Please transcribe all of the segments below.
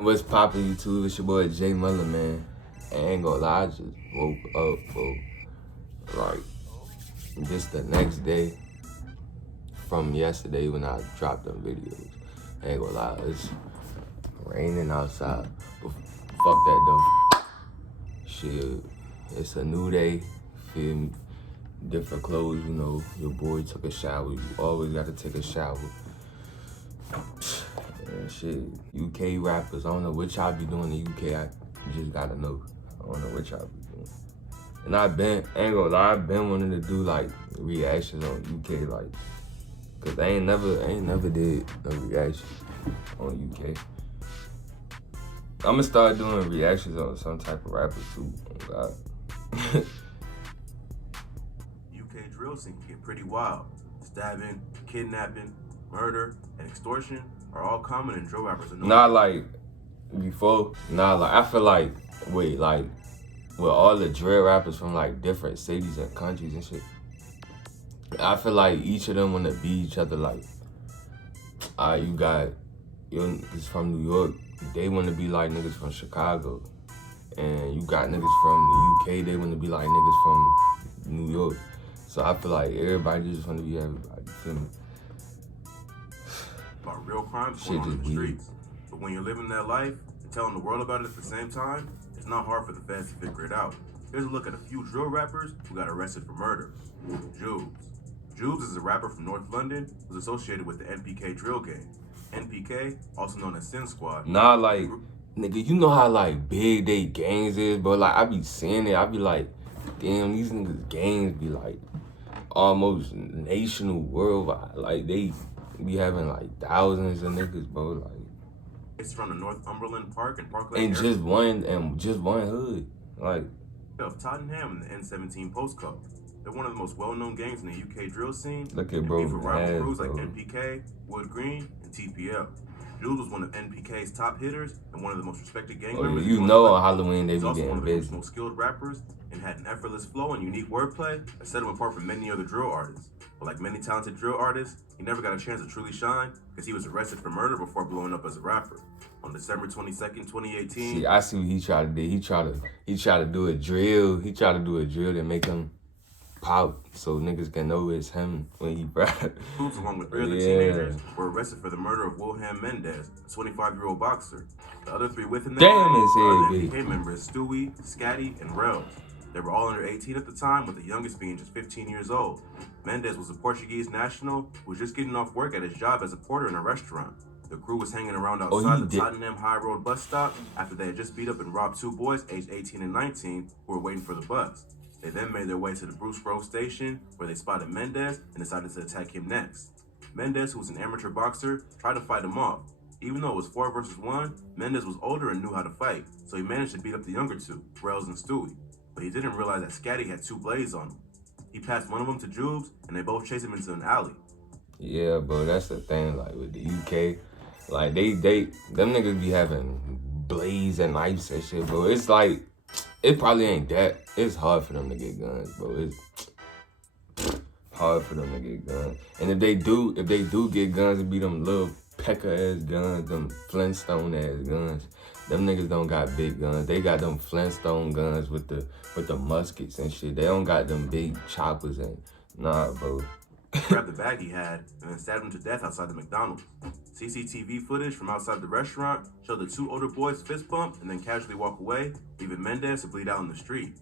What's poppin' YouTube? It's your boy Jmulaahh, man. I ain't gonna lie, I just woke up, bro. Like, just the next day from yesterday when I dropped them videos. I ain't gonna lie, it's raining outside. But fuck that though. Shit, it's a new day, feel me? Different clothes, you know. Your boy took a shower. You always gotta take a shower. Shit, UK rappers, I don't know what y'all be doing in the UK. I just gotta know. I don't know what y'all be doing. And I ain't gonna lie, I've been wanting to do like reactions on UK, like, cause I ain't never did no reactions on UK. I'ma start doing reactions on some type of rapper too. Oh God. UK drill scene can get pretty wild. Stabbing, kidnapping, murder, and extortion are all common in drill rappers. Not like before. Nah, like I feel like with all the drill rappers from like different cities and countries and shit, I feel like each of them wanna be each other. Like, you got your niggas from New York, they wanna be like niggas from Chicago, and you got niggas from the UK, they wanna be like niggas from New York. So I feel like everybody just wanna be everybody. You feel me? About real crimes going on in the streets. But when you're living that life and telling the world about it at the same time, it's not hard for the fans to figure it out. Here's a look at a few drill rappers who got arrested for murder. Jubes. Jubes is a rapper from North London who's associated with the NPK drill gang. NPK, also known as Sin Squad. Nah, like, nigga, you know how like big they gangs is, but like I be seeing it, I be like, damn, these niggas gangs be like almost national, worldwide. Like they be having like thousands of niggas, bro. Like, it's from the Northumberland Park and Parkland and area. just one hood, like of Tottenham in the N17 postcode. They're one of the most well-known gangs in the UK drill scene. Look at bro, rival crews like NPK, Wood Green, and TPL. Jules was one of NPK's top hitters and one of the most respected gang members. You know on Halloween they be getting busy. One of the most skilled rappers and had an effortless flow and unique wordplay that set him apart from many other drill artists. But like many talented drill artists, he never got a chance to truly shine because he was arrested for murder before blowing up as a rapper. On December 22nd, 2018. See, I see what he tried to do. He tried to do a drill. He tried to do a drill to make him pop so niggas can know it's him when he rap. Jubes, along with three other teenagers, were arrested for the murder of Wilhelm Mendez, a 25-year-old boxer. The other three with him his head, NPK members Stewie, Scatty, and Rels. They were all under 18 at the time, with the youngest being just 15 years old. Mendez was a Portuguese national who was just getting off work at his job as a porter in a restaurant. The crew was hanging around outside the Tottenham High Road bus stop after they had just beat up and robbed two boys aged 18 and 19 who were waiting for the bus. They then made their way to the Bruce Grove station where they spotted Mendez and decided to attack him next. Mendez, who was an amateur boxer, tried to fight him off. Even though it was 4 versus 1, Mendez was older and knew how to fight, so he managed to beat up the younger two, Rels and Stewie. But he didn't realize that Scatty had 2 blades on him. He passed one of them to Jubes, and they both chased him into an alley. Yeah, bro, that's the thing, like with the UK, like them niggas be having blades and knives and shit, bro. It's like, it probably ain't that. It's hard for them to get guns, bro. It's hard for them to get guns. And if they do get guns, it be them little pecker-ass guns, them Flintstone-ass guns. Them niggas don't got big guns. They got them Flintstone guns with the muskets and shit. They don't got them big choppers and, nah, bro. Grabbed the bag he had and then stabbed him to death outside the McDonald's. CCTV footage from outside the restaurant showed the 2 older boys fist bump and then casually walk away, leaving Mendez to bleed out in the street.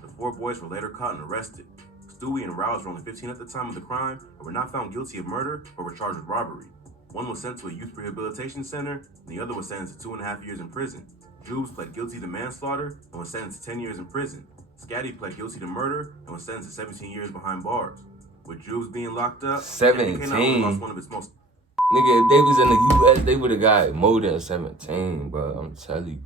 The 4 boys were later caught and arrested. Stewie and Rouse were only 15 at the time of the crime and were not found guilty of murder but were charged with robbery. One was sent to a youth rehabilitation center and the other was sentenced to 2.5 years in prison. Jubes pled guilty to manslaughter and was sentenced to 10 years in prison. Scatty pled guilty to murder and was sentenced to 17 years behind bars. With Jubes being locked up, 17. lost one of its most. Nigga, if they was in the US, they would have got more than 17, bro. I'm telling you.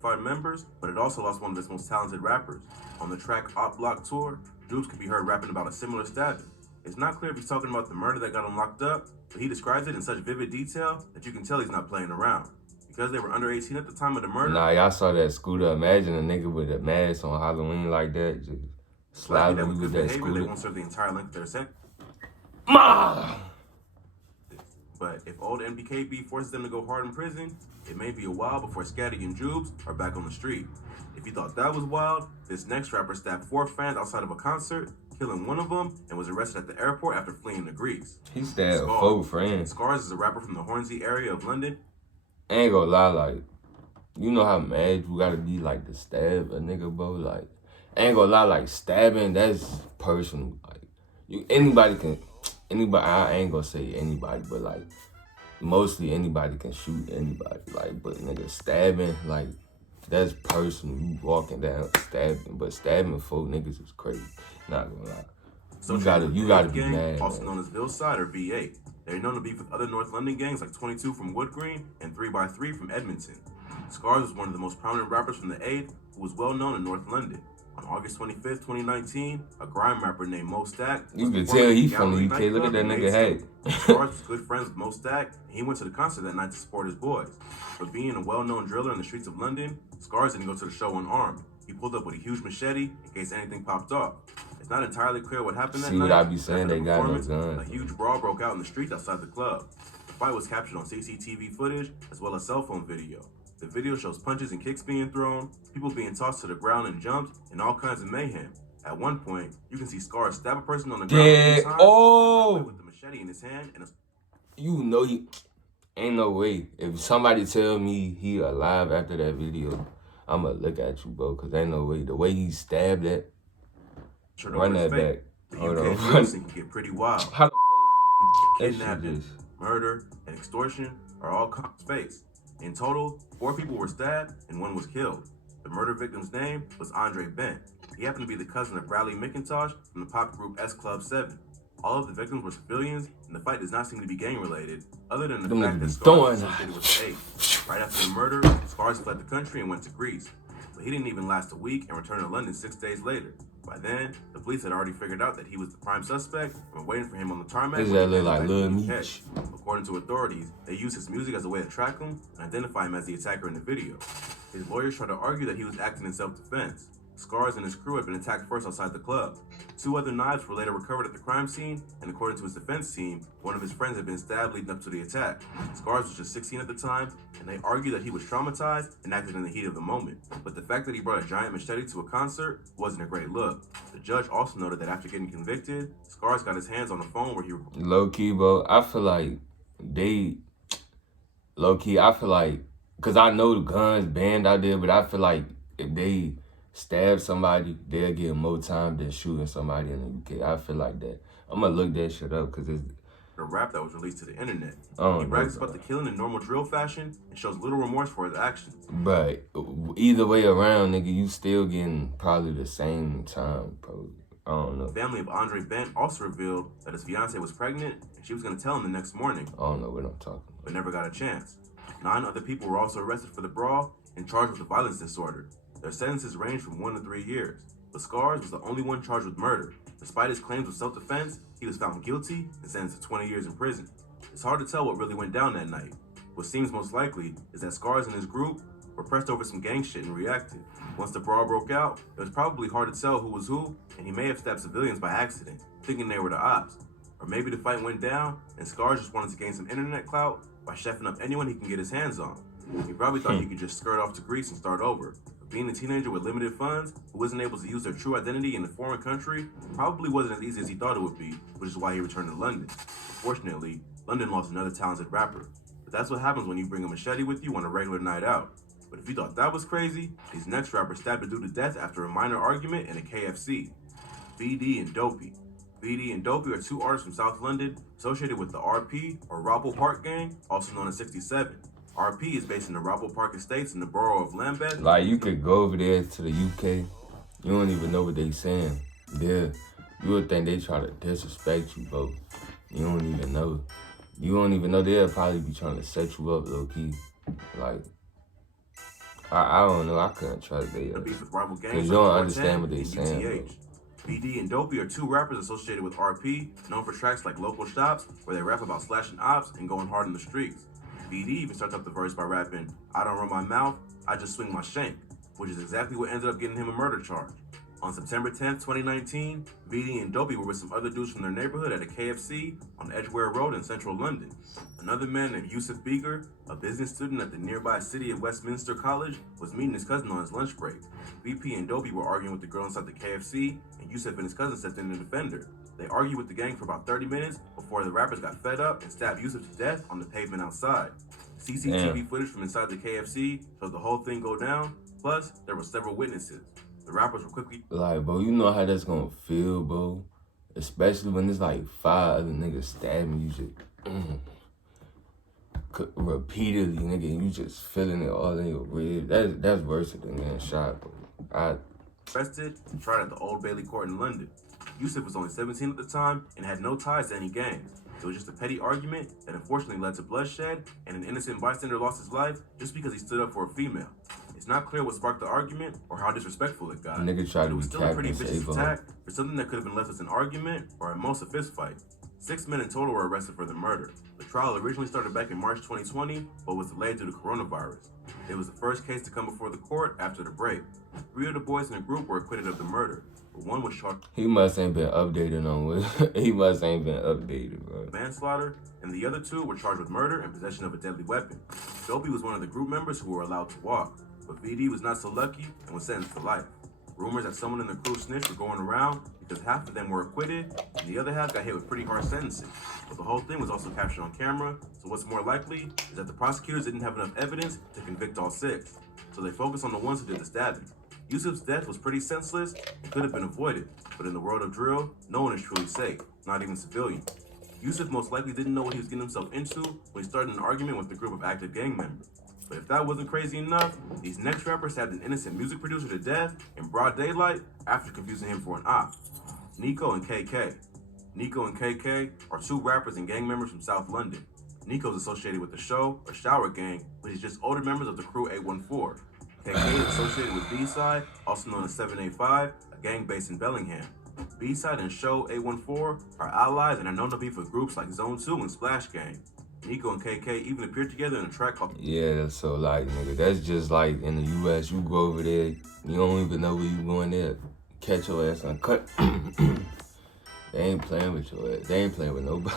5 members, but it also lost one of its most talented rappers. On the track Op Block Tour, Jubes could be heard rapping about a similar stabbing. It's not clear if he's talking about the murder that got him locked up, but he describes it in such vivid detail that you can tell he's not playing around. Because they were under 18 at the time of the murder. Nah, y'all saw that scooter. Imagine a nigga with a mask on Halloween like that, just sliding with that scooter. They won't serve the entire length of their sentence. Ma! But if old MDKB forces them to go hard in prison, it may be a while before Scatty and Jubes are back on the street. If you thought that was wild, this next rapper stabbed 4 fans outside of a concert, killing one of them, and was arrested at the airport after fleeing to Greece. He stabbed 4 friends. Scars is a rapper from the Hornsey area of London. I ain't gonna lie, like, you know how mad you gotta be, like, to stab a nigga, bro? Like, I ain't gonna lie, like, stabbing, that's personal. Like, anybody, I ain't gonna say anybody, but, like, mostly anybody can shoot anybody. Like, but nigga, stabbing, like, that's personal. You walking down, stabbing, but stabbing 4 niggas is crazy. Not gonna lie. So you gotta be mad, also man. known as Villeside or V8. They're known to beef with other North London gangs like 22 from Wood Green and 3x3 from Edmonton. Scars was one of the most prominent rappers from the 8th who was well known in North London. On August 25th, 2019, a grime rapper named Mo Stack. You can tell he from the UK. Look at that nigga head. Scars was good friends with Mo Stack, and he went to the concert that night to support his boys. But being a well-known driller in the streets of London, Scars didn't go to the show unarmed. He pulled up with a huge machete in case anything popped off. It's not entirely clear what happened that night. See what I be saying? They got no guns. A huge brawl broke out in the streets outside the club. The fight was captured on CCTV footage as well as cell phone video. The video shows punches and kicks being thrown, people being tossed to the ground and jumped, and all kinds of mayhem. At one point, you can see Scars stab a person on the ground a few times with the machete in his hand. And you know he ain't no way. If somebody tell me he alive after that video, I'ma look at you, bro, because ain't no way. The way he stabbed that, run that back. The UK policing can get pretty wild. How the kidnapping, murder, and extortion are all common space. In total, 4 people were stabbed and 1 was killed. The murder victim's name was Andre Bent. He happened to be the cousin of Bradley McIntosh from the pop group S Club 7. All of the victims were civilians, and the fight does not seem to be gang-related, other than the fact that Scars was associated with the 8. Right after the murder, Scars fled the country and went to Greece. But he didn't even last a week and returned to London 6 days later. By then, the police had already figured out that he was the prime suspect and were waiting for him on the tarmac. Does that look like Lil Meech? According to authorities, they used his music as a way to track him and identify him as the attacker in the video. His lawyers tried to argue that he was acting in self-defense. Scars and his crew had been attacked first outside the club. 2 other knives were later recovered at the crime scene, and according to his defense team, one of his friends had been stabbed leading up to the attack. Scars was just 16 at the time, and they argued that he was traumatized and acted in the heat of the moment. But the fact that he brought a giant machete to a concert wasn't a great look. The judge also noted that after getting convicted, Scars got his hands on the phone where he recorded. Low-key, bro, I feel like because I know the guns banned out there, but I feel like if they stab somebody, they'll get more time than shooting somebody in the UK. I feel like that. I'm gonna look that shit up because it's a rap that was released to the internet. Oh, he brags about the killing in normal drill fashion and shows little remorse for his actions. But either way around, nigga, you still getting probably the same time, bro. I don't know. The family of Andre Bent also revealed that his fiancée was pregnant and she was gonna tell him the next morning. I don't know what I'm talking about. But never got a chance. 9 other people were also arrested for the brawl and charged with a violence disorder. Their sentences ranged from 1 to 3 years. But Scars was the only one charged with murder. Despite his claims of self-defense, he was found guilty and sentenced to 20 years in prison. It's hard to tell what really went down that night. What seems most likely is that Scars and his group were pressed over some gang shit and reacted. Once the brawl broke out, it was probably hard to tell who was who, and he may have stabbed civilians by accident, thinking they were the ops. Or maybe the fight went down, and Scars just wanted to gain some internet clout by chefing up anyone he can get his hands on. He probably thought he could just skirt off to Greece and start over. But being a teenager with limited funds, who wasn't able to use their true identity in a foreign country, probably wasn't as easy as he thought it would be, which is why he returned to London. Unfortunately, London lost another talented rapper. But that's what happens when you bring a machete with you on a regular night out. But if you thought that was crazy, these next rappers stabbed a dude to death after a minor argument in a KFC. BD and Dopey. BD and Dopey are 2 artists from South London associated with the RP, or Rappel Park Gang, also known as 67. RP is based in the Rappel Park Estates in the borough of Lambeth. Like, you could go over there to the UK, you don't even know what they saying. You would think they try to disrespect you, bro. You don't even know. You don't even know. They'll probably be trying to set you up, low-key. Like, I don't know. I couldn't trust they. Because you don't understand what they saying, bro. BD and Dopey are 2 rappers associated with RP, known for tracks like Local Shops, where they rap about slashing ops and going hard in the streets. BD even starts up the verse by rapping, "I don't run my mouth, I just swing my shank," which is exactly what ended up getting him a murder charge. On September 10th, 2019, VD and Dopey were with some other dudes from their neighborhood at a KFC on Edgware Road in central London. Another man named Yusuf Beeger, a business student at the nearby City of Westminster College, was meeting his cousin on his lunch break. VP and Dopey were arguing with the girl inside the KFC, and Yusuf and his cousin stepped in to defend her. They argued with the gang for about 30 minutes before the rappers got fed up and stabbed Yusuf to death on the pavement outside. CCTV footage from inside the KFC showed the whole thing go down, plus there were several witnesses. The rappers were quickly... Like, bro, you know how that's gonna feel, bro? Especially when there's like 5 other niggas stabbing you just repeatedly, nigga, and you just feeling it all in your rib. That's worse than getting shot, bro. Arrested and tried at the Old Bailey Court in London. Yusuf was only 17 at the time and had no ties to any gangs. It was just a petty argument that unfortunately led to bloodshed, and an innocent bystander lost his life just because he stood up for a female. It's not clear what sparked the argument or how disrespectful it got. Nigga tried to it was be still a pretty Captain vicious Sabo. attack for something that could have been left as an argument or at most a fist fight. 6 men in total were arrested for the murder. The trial originally started back in March 2020, but was delayed due to coronavirus. It was the first case to come before the court after the break. 3 of the boys in the group were acquitted of the murder, but one was charged. He must ain't been updated on what. He must ain't been updated, bro. Manslaughter, and the other 2 were charged with murder and possession of a deadly weapon. Dopey was one of the group members who were allowed to walk, but VD was not so lucky and was sentenced to life. Rumors that someone in the crew snitched were going around because half of them were acquitted and the other half got hit with pretty harsh sentences. But the whole thing was also captured on camera, so what's more likely is that the prosecutors didn't have enough evidence to convict all 6. So they focused on the ones who did the stabbing. Yusuf's death was pretty senseless and could have been avoided, but in the world of drill, no one is truly safe, not even civilians. Yusuf most likely didn't know what he was getting himself into when he started an argument with a group of active gang members. But if that wasn't crazy enough, these next rappers stabbed an innocent music producer to death in broad daylight after confusing him for an op. Nico and KK. Nico and KK are 2 rappers and gang members from South London. Nico's associated with the Show or Shower Gang, which is just older members of the crew 814. KK is associated with B-Side, also known as 785, a gang based in Bellingham. B-Side and Show 814 are allies and are known to be for groups like Zone 2 and Splash Gang. Nico and KK even appeared together in a track called... Yeah, so like, nigga, that's just like in the U.S., you go over there, you don't even know where you going there. Catch your ass uncut. They ain't playing with your ass. They ain't playing with nobody.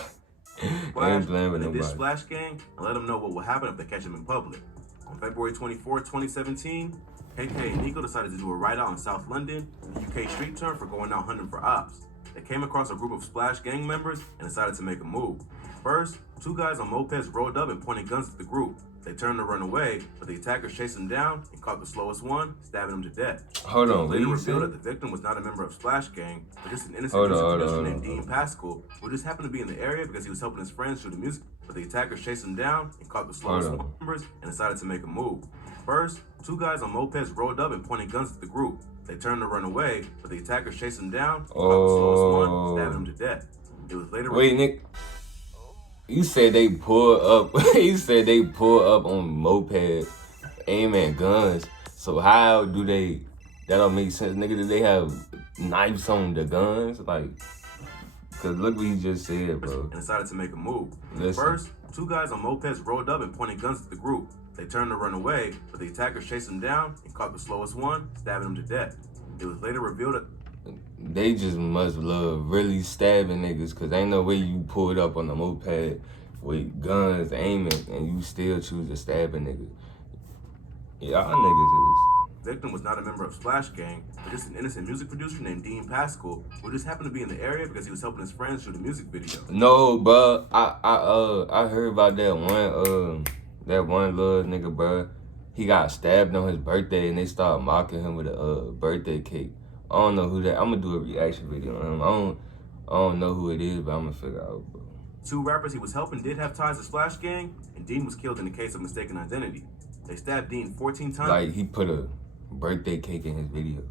They ain't playing with nobody. They did Splash Gang and let them know what will happen if they catch him in public. On February 24, 2017, KK and Nico decided to do a ride-out in South London, the UK street term for going out hunting for ops. They came across a group of Splash Gang members and decided to make a move. First, 2 guys on mopeds rolled up and pointed guns at the group. They turned to run away, but the attackers chased them down and caught the slowest one, stabbing him to death. Hold on, later what revealed that the victim was not a member of Splash Gang, but just an innocent music producer named Dean Pascal, who just happened to be in the area because he was helping his friends shoot the music. But the attackers chased him down and caught the slowest members and decided to make a move. First, 2 guys on mopeds rolled up and pointed guns at the group. They turned to run away, but the attackers chased him down and caught the slowest one, stabbing him to death. It was later... Wait, Nick. You said they pull up. You said they pull up on mopeds, aiming at guns. So how do they? That don't make sense, nigga. Do they have knives on the guns? Like, cause look what you just said, bro. And decided to make a move. Listen. First, 2 guys on mopeds rolled up and pointed guns at the group. They turned to run away, but the attackers chased them down and caught the slowest one, stabbing him to death. It was later revealed that they just must love really stabbing niggas, cause ain't no way you pulled up on a moped with guns aiming and you still choose to stab a nigga. Y'all niggas is... victim was not a member of Splash Gang, but just an innocent music producer named Dean Pascal, who just happened to be in the area because he was helping his friends shoot a music video. No, bro. I heard about that one little nigga, bro. He got stabbed on his birthday and they started mocking him with a birthday cake. I don't know who that. I'm gonna do a reaction video on him. I don't know who it is, but I'm gonna figure out, bro. 2 rappers he was helping did have ties to Splash Gang, and Dean was killed in the case of mistaken identity. They stabbed Dean 14 times. Like, he put a birthday cake in his video.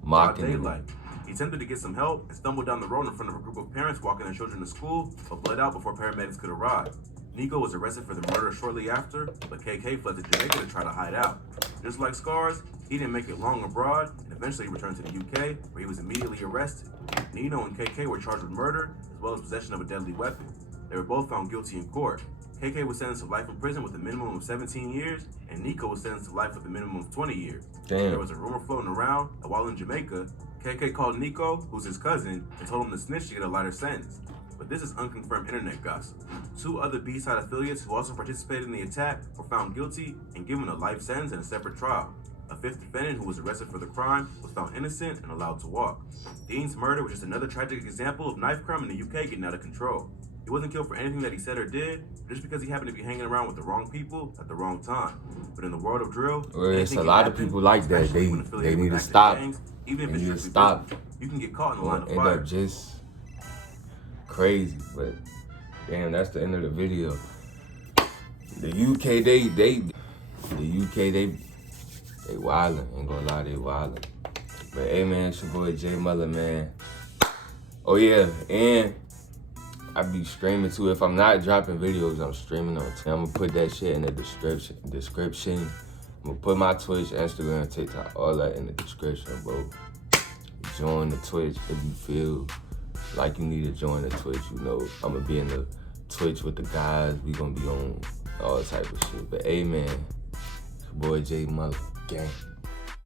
Mocking him. He attempted to get some help and stumbled down the road in front of a group of parents walking their children to school, but bled out before paramedics could arrive. Nico was arrested for the murder shortly after, but KK fled to Jamaica to try to hide out. Just like Scars, he didn't make it long abroad, and eventually returned to the UK, where he was immediately arrested. Nino and KK were charged with murder, as well as possession of a deadly weapon. They were both found guilty in court. KK was sentenced to life in prison with a minimum of 17 years, and Nico was sentenced to life with a minimum of 20 years. Damn. There was a rumor floating around that while in Jamaica, KK called Nico, who's his cousin, and told him to snitch to get a lighter sentence. But this is unconfirmed internet gossip. 2 other B-side affiliates who also participated in the attack were found guilty and given a life sentence in a separate trial. A 5th defendant who was arrested for the crime was found innocent and allowed to walk. Dean's murder was just another tragic example of knife crime in the UK getting out of control. He wasn't killed for anything that he said or did, just because he happened to be hanging around with the wrong people at the wrong time. But in the world of drill, it's a lot of people like that. They need to stop. Gangs, even if They need to it's stop. business, you can get caught in the line of End fire. up just crazy, but damn, that's the end of the video. The UK, they wildin'. Ain't gonna lie, they wildin'. But hey, man, it's your boy Jmulaahh, man. Oh yeah, and I be streaming too. If I'm not dropping videos, I'm streaming on Twitch. I'm gonna put that shit in the description. I'm gonna put my Twitch, Instagram, TikTok, all that in the description, bro. Join the Twitch if you feel like you need to join the Twitch. You know, I'm gonna be in the Twitch with the guys. We gonna be on all type of shit. But hey, man, it's your boy Jmulaahh, gang.